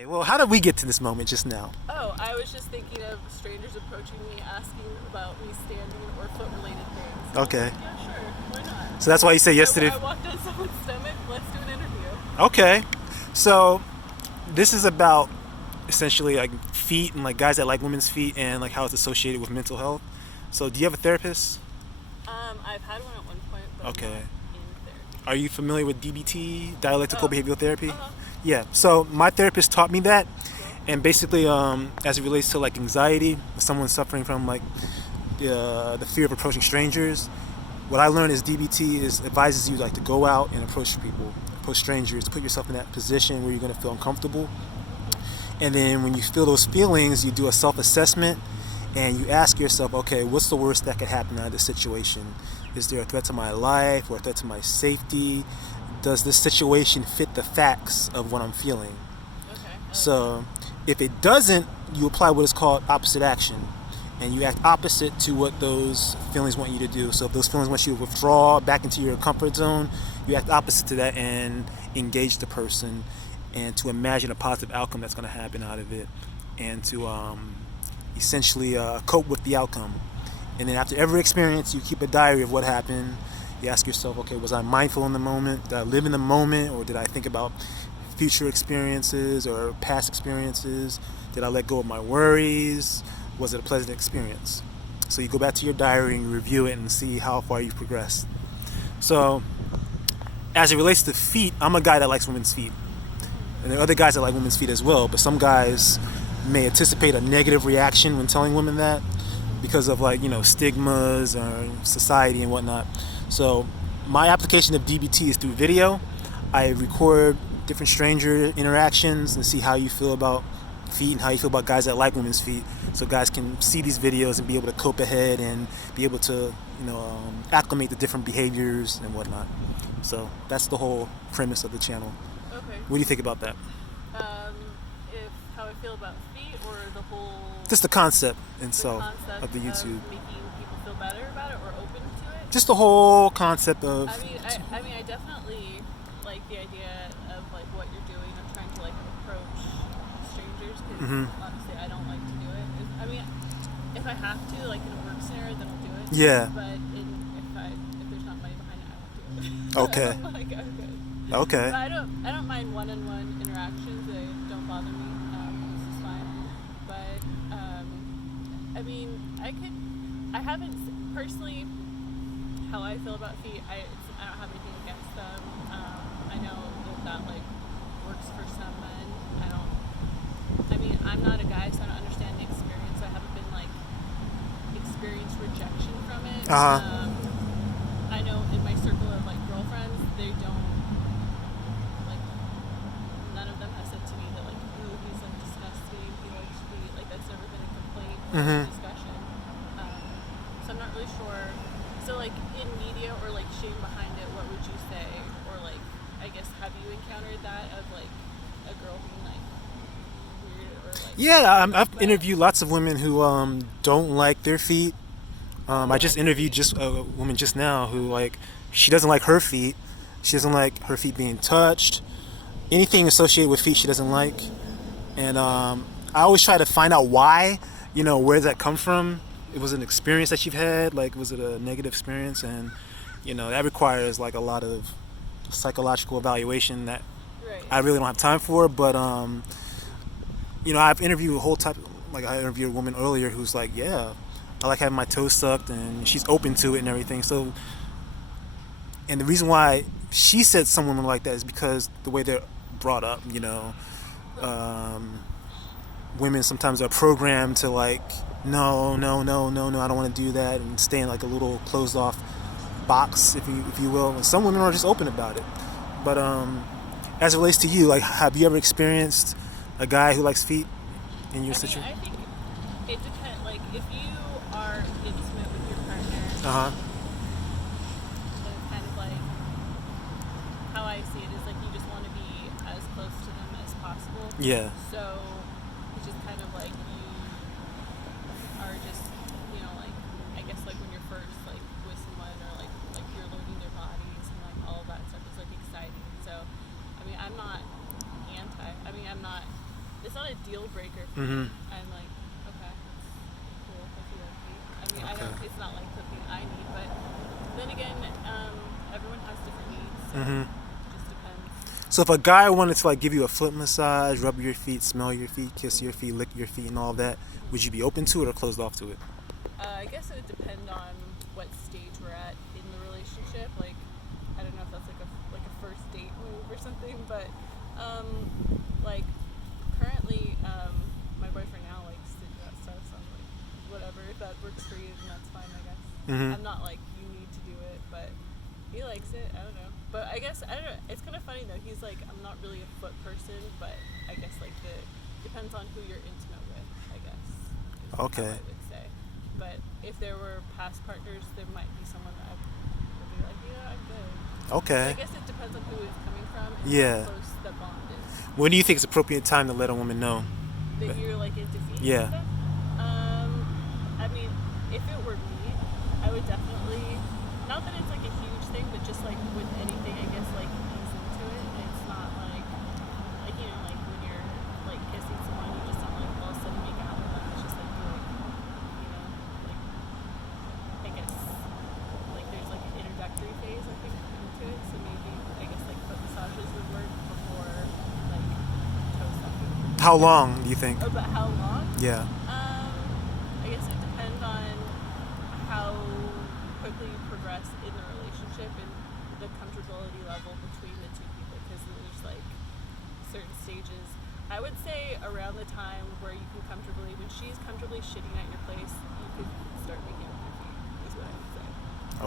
Okay, well, how did we get to this moment just now? Oh, I was just thinking of strangers approaching me, asking about me standing or foot-related things. I was Okay. like, yeah, sure, why not? So that's why you said yesterday. I walked on someone's stomach. Let's do an interview. Okay. So this is about essentially like feet and like guys that like women's feet and like how it's associated with mental health. So do you have a therapist? I've had one at one point, but I'm Okay. not in therapy. Are you familiar with DBT, dialectical Oh, behavioral therapy? uh-huh. Yeah. So my therapist taught me that, Cool. and basically, as it relates to like anxiety, if someone's suffering from like the fear of approaching strangers, what I learned is DBT is advises you like to go out and approach people, approach strangers, put yourself in that position where you're going to feel uncomfortable, and then when you feel those feelings, you do a self-assessment and you ask yourself, okay, what's the worst that could happen out of this situation? Is there a threat to my life or a threat to my safety? Does this situation fit the facts of what I'm feeling? Okay. So if it doesn't, you apply what is called opposite action. And you act opposite to what those feelings want you to do. So if those feelings want you to withdraw back into your comfort zone, you act opposite to that and engage the person and to imagine a positive outcome that's going to happen out of it and to essentially cope with the outcome. And then after every experience, you keep a diary of what happened. You ask yourself, okay, was I mindful in the moment? Did I live in the moment? Or did I think about future experiences or past experiences? Did I let go of my worries? Was it a pleasant experience? So you go back to your diary and you review it and see how far you've progressed. So as it relates to feet, I'm a guy that likes women's feet. And there are other guys that like women's feet as well, but some guys may anticipate a negative reaction when telling women that because of like, stigmas or society and whatnot. So my application of DBT is through video. I record different stranger interactions and see how you feel about feet and how you feel about guys that like women's feet, so guys can see these videos and be able to cope ahead and be able to acclimate to different behaviors and whatnot. So that's the whole premise of the channel. Okay. What do you think about that? If how I feel about feet or the whole Just the concept the itself concept of the YouTube. of making people feel better about it or open to it. Just the whole concept of I definitely like the idea of like what you're doing of trying to like approach strangers because honestly I don't like to do it. If I have to, like in a work scenario, then I'll do it. Yeah. But if there's not money behind it, I won't do it. Okay. I'm like, I'm good. Okay. But I don't mind one-on-one interactions. They don't bother me. This is fine. But I haven't personally how I feel about feet. I don't have anything against them. I know that like works for some men. I'm not a guy, so I don't understand the experience. I haven't been like experienced rejection from it. I know in my circle of like girlfriends, they don't like. None of them have said to me that like, "Ooh, he's like disgusting. He likes feet." Like that's never been a complaint or a discussion. So I'm not really sure. So like in media or like shame behind it, what would you say? Or like, I guess, have you encountered that of like a girl being like weird or like? Yeah, I've interviewed lots of women who don't like their feet. I just interviewed just a woman just now who like she doesn't like her feet. She doesn't like her feet being touched. Anything associated with feet she doesn't like. And I always try to find out why. Where does that come from? It was an experience that you've had. Like, was it a negative experience? And that requires like a lot of psychological evaluation that Right. I really don't have time for. But I've interviewed a whole type. Like I interviewed a woman earlier who's like, yeah, I like having my toes sucked, and she's open to it and everything. So, and the reason why she said some women like that is because the way they're brought up. Women sometimes are programmed to like, no, I don't want to do that, and stay in like a little closed off box, if you will. And some women are just open about it. But as it relates to you, like, have you ever experienced a guy who likes feet in your situation? I think it depends. Like, if you are intimate with your partner, Uh huh. then it's kind of like how I see it is like you just want to be as close to them as possible. Yeah. So it's just kind of like you are just, like I guess like when you're first like with someone or like you're learning their bodies and like all of that stuff is like exciting. So I'm not anti. I'm not it's not a deal breaker for me. I'm like, okay, that's cool. That's I mean, I don't. It's not like something I need, but then again, everyone has different needs. So it just depends. So if a guy wanted to like give you a foot massage, rub your feet, smell your feet, kiss your feet, lick your feet, and all that, would you be open to it or closed off to it? I guess it would depend on what stage we're at in the relationship. Like, I don't know if that's like a first date move or something, but like currently, my boyfriend now likes to do that stuff. So I'm like, whatever, if that works for you, then that's fine, I guess. I'm not like you need to do it, but he likes it. I don't know, but I guess I don't know. It's kind of funny though. He's like, I'm not really a foot person, but I guess like depends on who you're intimate with. I guess. Okay. I would say. But if there were past partners, there might be someone that I would be like, yeah, I'm good. Okay. So I guess it depends on who it's coming from and Yeah. how close the bond is. When do you think it's appropriate time to let a woman know? That you're like into feet Yeah. and stuff? I mean, if it were me, I would definitely, not that it's like a huge thing, but just like with anything, I guess like ease into it. It's not like you know, like when you're like kissing someone, you just don't like all of a sudden make out with them. It's just like you like, you know, like I guess like there's like an introductory phase I think into it. So maybe I guess like foot massages would work before like toe sucking. How long do you think? Oh, but how long? Yeah. I guess it depends on how quickly you progress in the relationship and the comfortability level between the two people, because there's like certain stages. I would say around the time where you can comfortably, when she's comfortably shitting at your place, you could start making it with your feet, is what I would say.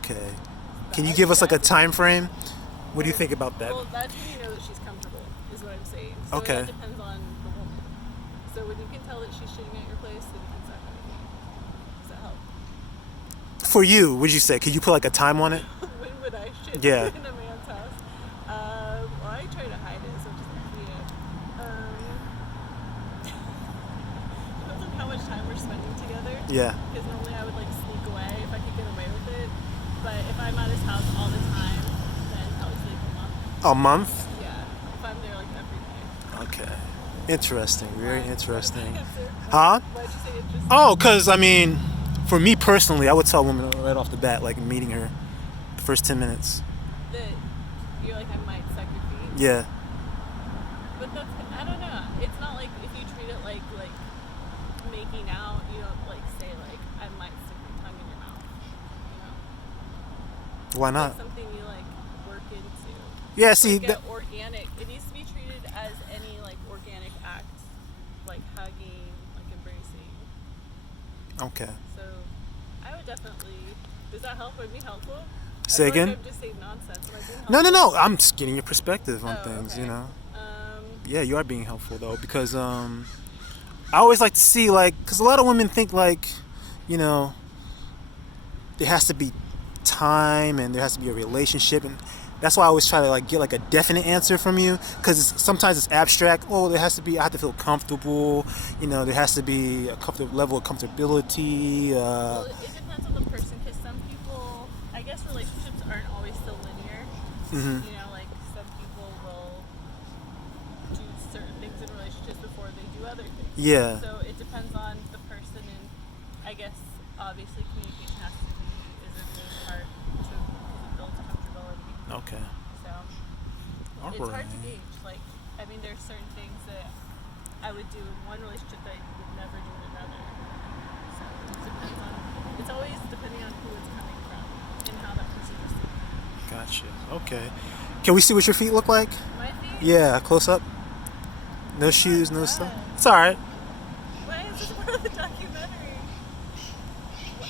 Okay. Can you give us like a time frame? What do you think about that? Well, that's when you know that she's comfortable, is what I'm saying. So Okay. it depends on the woman. So when you can tell that she's shitting at your place, then you can start at your feet. Does that help? For you, would you say? Could you put like a time on it? When would I shit Yeah. in a man's house? Well, I try to hide it, so just depends on how much time we're spending together. Yeah. Because normally I would like sneak away if I could get away with it. But if I'm at his house all the time, then probably sleep a month. A month? Yeah. If I'm there like every day. Okay. Interesting. Very interesting. Huh? Huh? Why'd you say interesting? Oh, because, I mean, for me personally, I would tell a woman right off the bat, like meeting her, the first 10 minutes. That you're like, I might suck your feet. Yeah. But that's, I don't know. It's not like if you treat it like making out, you don't like say like, I might stick my tongue in your mouth. You know? Why It's not? like something you like work into. Yeah, see, Like organic. It needs to be treated as any like organic act, like hugging, like embracing. okay. So I would definitely. Does that help? Would it be helpful? Say I feel again? like I'm just saying nonsense. Am I being No, helpful? I'm just getting your perspective on Oh, things, okay. you know. Um, Yeah, you are being helpful though, because I always like to see like, because a lot of women think like, you know, there has to be time and there has to be a relationship, and that's why I always try to like get like a definite answer from you, because sometimes it's abstract. Oh, there has to be, I have to feel comfortable, you know, there has to be a comfortable level of comfortability. well, it depends on the person, because some people, I guess relationships aren't always so linear. You know, like some people will do certain things in relationships before they do other things. Yeah. So it depends on the person, and I guess obviously communication has to be is a big part to, because it builds comfortability. Okay. So All it's right. hard to gauge. Like, I mean, there's certain things that I would do in one relationship that I would never do in another. So it depends on. It's always depending on who it's coming from and how that person is doing. Gotcha. Okay. Can we see what your feet look like? My feet. Yeah, close up. No shoes, no stuff. It's all right. Why is this part of the documentary?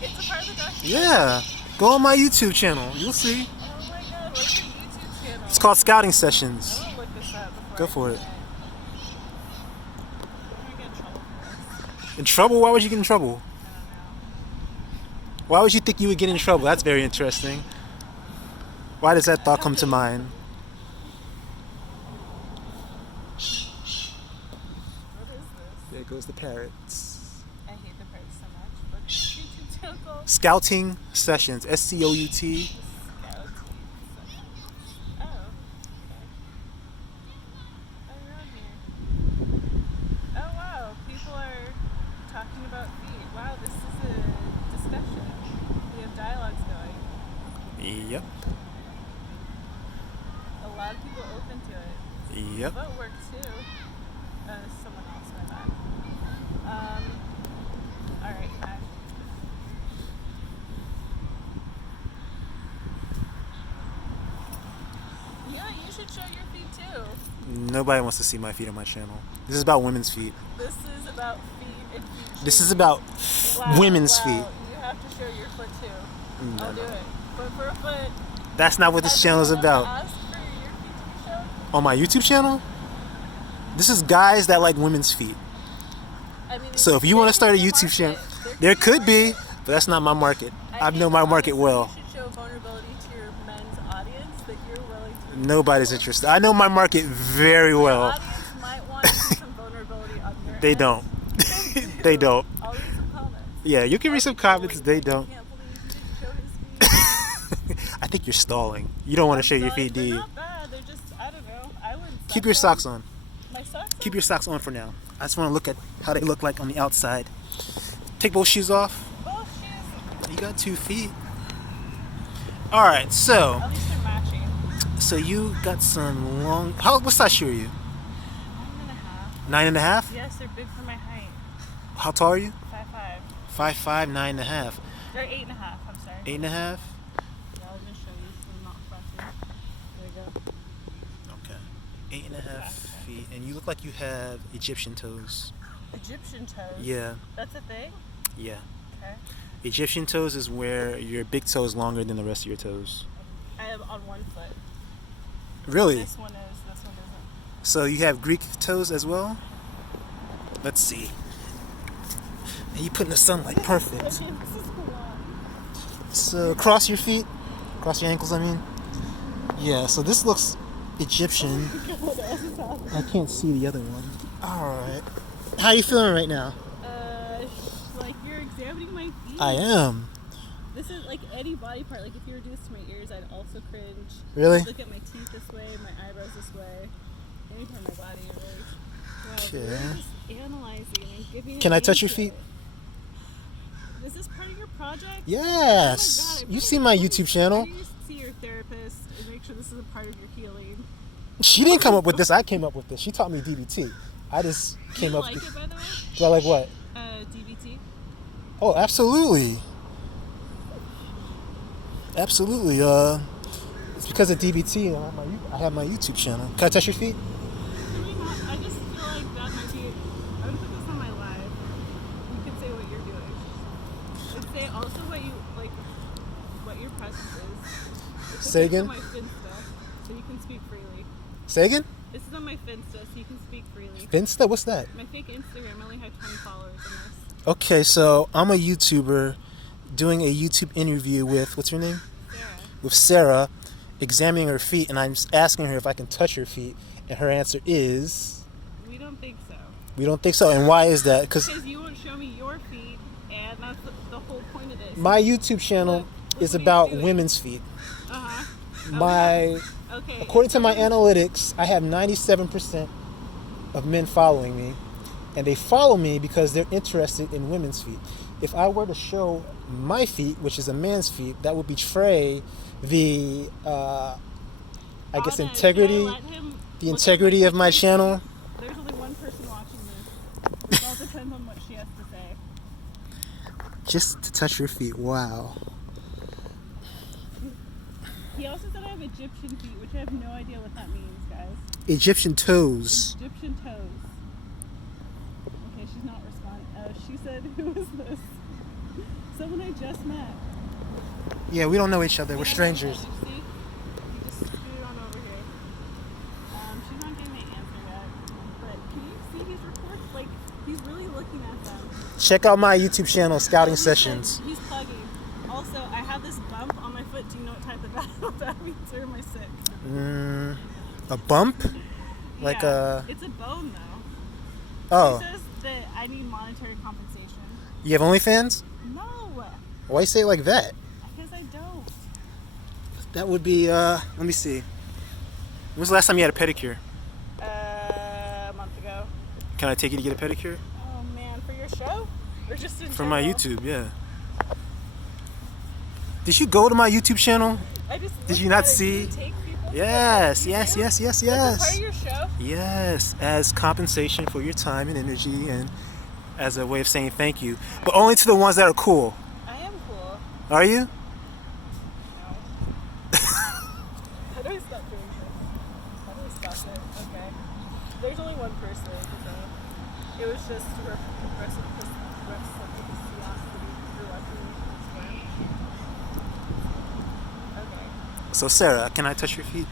It's a part of the documentary. Yeah. Go on my YouTube channel. You'll see. Oh my god, what's your YouTube channel? It's called Scouting Sessions. I want to look this up before Go I for do it. I'm gonna get in trouble for this. In trouble? Why would you get in trouble? I don't know. Why would you think you would get in trouble? That's very interesting. Why does that thought come to mind? What is this? There goes the parrots. I hate the parts so much. What's your YouTube channel called? Scouting Sessions. SCOUT. Scouting. Oh, okay. Oh, you're on here. talking about feet. Wow, this is a discussion. We have dialogues going. Yep. A lot of people open to it. Yep. Footwork too. Someone else, my bad. Alright, fine. Yeah, you should show your feet too. Nobody wants to see my feet on my channel. This is about women's feet. This is about feet and feet. This is about women's feet. You have to show your foot too. I'll do it. Foot for a foot. That's not what this channel is about. Ask for your feet to be shown? On my YouTube channel, this is guys that like women's feet. I mean, So if you want to start a YouTube channel, there could be, but that's not my market. I know my market well. You should show vulnerability to your men's audience that you're willing to. Nobody's interested. I know my market very Your well. audience might want to see some vulnerability on your They end. don't. They don't. I'll read some comments. Yeah, you can read some comments. They don't. I can't believe you didn't show his feet. I think you're stalling. You don't want to show your feet, do They're you? not bad. They're just, I don't know. I wouldn't. Keep your socks on. My socks. Keep your socks on for now. I just want to look at how they look like on the outside. Take both shoes off. Both shoes. You got 2 feet. All right, so At least they're matching. you got some long. What size shoe are you? 9.5. 9.5. Yes, they're big for my height. How tall are you? 5'5". 5'5", 9.5. They're 8.5. I'm sorry. 8.5. Yeah, I'll just show you so I'm not fussy. There you go. Okay. 8.5 feet, and you look like you have Egyptian toes. Egyptian toes. Yeah. That's a thing? Yeah. Okay. Egyptian toes is where your big toe is longer than the rest of your toes. I have on one foot. Really? This one is, this one isn't. So you have Greek toes as well? Let's see. And you put in the sunlight, perfect. This is cool. So cross your feet, cross your ankles, I mean. Yeah, so this looks Egyptian. I can't see the other one. Alright. How are you feeling right now? Like you're examining my feet. I am. This is like any body part. Like if you were to do this to my ears, I'd also cringe. Really? Look at my teeth this way, my eyebrows this way. Any part of my body, really. Wow, Okay. we're just analyzing and giving. Can I touch your feet? Is this part of your project? Yes. Oh my God, You see my YouTube channel. You see your therapist and make sure this is a part of your healing. She didn't come up with this. I came up with this. She taught me DBT. I just came up like with it, by the way? Do I like what? DBT. Oh, absolutely. Absolutely. It's because of DBT. I have my YouTube channel. Can I touch your feet? I just feel like that might be. I would put this on my live. You could say what you're doing. And say also what you like, what your presence is. Say again? This is on my Finsta, so you can speak freely. Say again? This is on my Finsta, so you can speak freely. Finsta? What's that? My fake Instagram, I only have 20 followers on this. Okay, so I'm a YouTuber doing a YouTube interview with, what's her name? Sarah. With Sarah, examining her feet, and I'm asking her if I can touch her feet, and her answer is, We don't think so. we don't think so. And why is that? Because you won't show me your feet, and that's the whole point of this. My YouTube channel is what about you're doing. women's feet. Uh-huh. Okay. According to my analytics, I have 97% of men following me, and they follow me because they're interested in women's feet. If I were to show my feet, which is a man's feet, that would betray the, I guess, integrity, the integrity of my channel. There's only one person watching this. It all depends on what she has to say. Just to touch your feet, wow. He also said I have Egyptian feet, which I have no idea what that means, guys. Egyptian toes. Egyptian toes. Okay, she's not responding. She said, who is this? Someone I just met. Yeah, we don't know each other. We're strangers. You see? You just scooted on over here. She's not getting my answer yet. But can you see these reports? Like, he's really looking at them. Check out my YouTube channel, Scouting He said Sessions. He's plugging. Also, I have this bump on my foot. Do you know what type of that means? Or am I sick? A bump? Like yeah, it's a bone, though. Oh. He says that I need monetary compensation. You have OnlyFans? No. Why you say it like that? Because I don't. That would be, let me see. When was the last time you had a pedicure? A month ago. Can I take you to get a pedicure? Oh man, for your show? Or just in From my general? YouTube, yeah. Did you go to my YouTube channel? I just Did looked you not at it. Do you see? take people? Yes, You yes, do? yes, yes, That's a part of yes. your show? Yes, as compensation for your time and energy and as a way of saying thank you. But only to the ones that are cool. I am cool. Are you? No. How do I stop doing this? How do I stop it? Okay. There's only one person, so it was just reciprocity for watching me swear. Okay. So Sarah, can I touch your feet?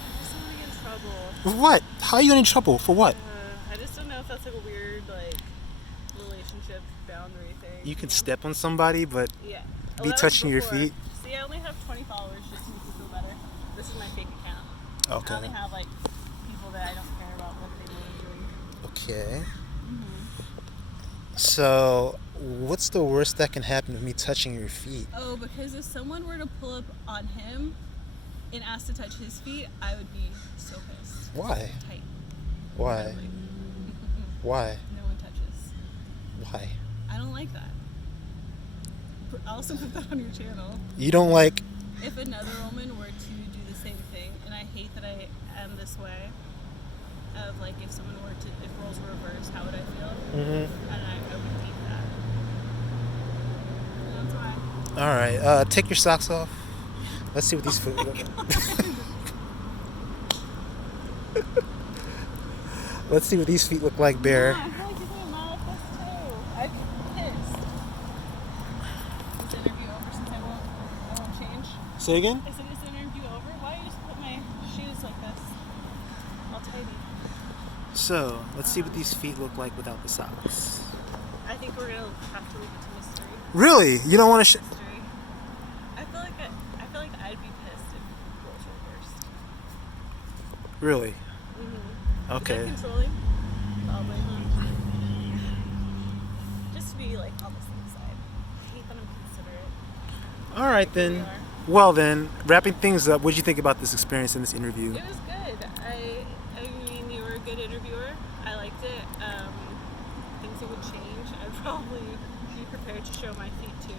I just don't want to get in trouble. What? How are you getting in trouble? For what? I just don't know if that's like a weird relationship boundary thing. You can know? step on somebody, but Yeah. be That was touching your before. feet. See, I only have 20 followers just to make you feel better. This is my fake account. I only Okay. have people that I don't care about what they know I'm doing. Okay. So, what's the worst that can happen with me touching your feet? Oh, because if someone were to pull up on him and ask to touch his feet, I would be so pissed. Why? Tight. Why? Incredibly. Why? No one touches. Why? I don't like that. I'll also put that on your channel. You don't like... If another woman were to do the same thing, and I hate that I am this way, of if someone were to, if roles were reversed, how would I feel? And I would hate that. That's why. All right, take your socks off. Let's see what these foot look like. Let's see what these feet look like, Bear. Yeah, I feel like you're doing manifest too. I'm pissed. Is the interview over since I won't change? Say again? I said, is the interview over? Why don't you just put my shoes like this? All tidy. So, let's see what these feet look like without the socks. I think we're gonna have to leave it to mystery. Really? You don't want to... Mystery. I feel like I'd be pissed if roles were reversed. Really? Is Okay. that controlling? Probably. Just to be on the safe side. I hate that I'm considerate. All right, Here we then. are. Well, then, wrapping things up, what did you think about this experience in this interview? It was good. I mean, you were a good interviewer. I liked it. Things that would change. I'd probably be prepared to show my feet too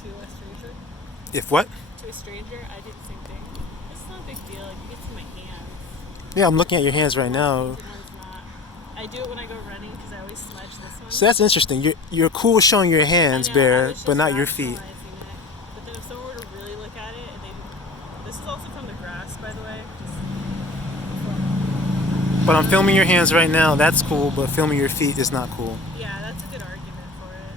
to a stranger. If what? To a stranger, I did the same thing. It's not a big deal. You get to my hands. Yeah, I'm looking at your hands right now. One's not. I do it when I go running because I always smudge this one. So that's interesting. You're cool with showing your hands, I know, I Bear, was just but not your feet. rationalizing it. But then if someone were to really look at it, and this is also from the grass, by the way. But I'm filming your hands right now. That's cool, but filming your feet is not cool. Yeah, that's a good argument for it.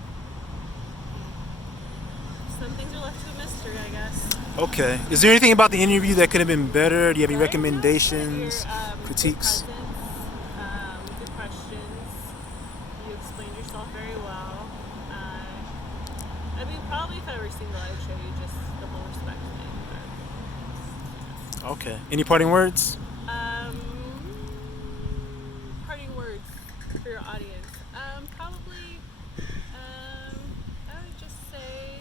Some things are left to a mystery, I guess. Okay. Is there anything about the interview that could have been better? Do you have any Your, recommendations, critiques? Good presence, good questions. You explained yourself very well. I mean, probably if I were single, I would show you just the whole respect thing. But, Okay. Any parting words? parting words for your audience. Probably, I would just say,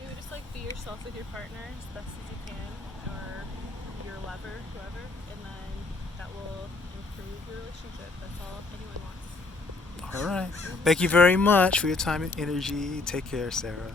maybe just be yourself with your partner as best as you can, or your lover, whoever, and then that will improve your relationship. That's all anyone wants. All right. Thank you very much for your time and energy. Take care, Sarah.